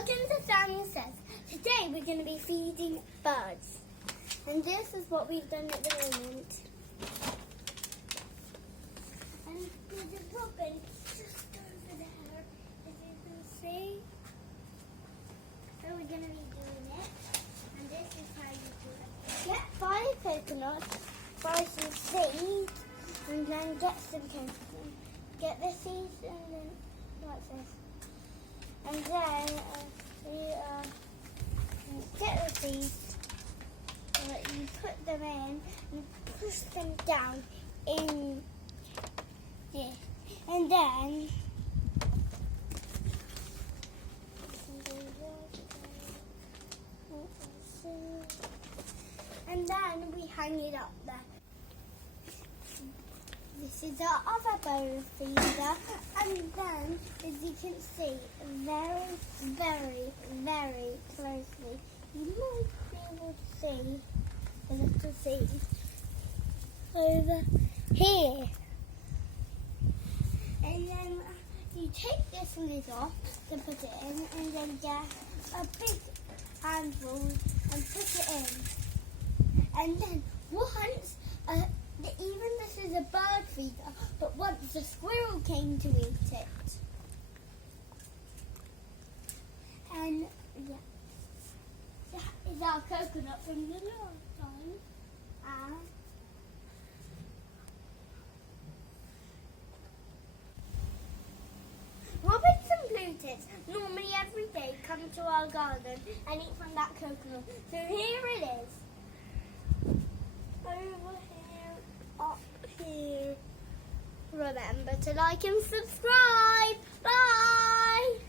Welcome to Family Says. Today we're going to be feeding birds. And this is what we've done at the moment. And there's a robin just over there, as you can see. So we're going to be doing it. And this is how you do it. Get 5 coconuts, buy some seeds, and then get some coconuts. Get the seeds and then like this. And then you get the seeds, you put them in and push them down in this. And then we hang it up there. This is our other bird feeder, and then, as you can see, very closely, you might be able to see a little seed over here. And then you take this lid off to put it in, and then get a big handful and put it in. And then once, even this is a bird feeder, but once a squirrel came to eat it. And yeah, that is our coconut from the last time. Robins and blue-tits normally every day come to our garden and eat from that coconut. So here it is. Over here, up here. Remember to like and subscribe. Bye!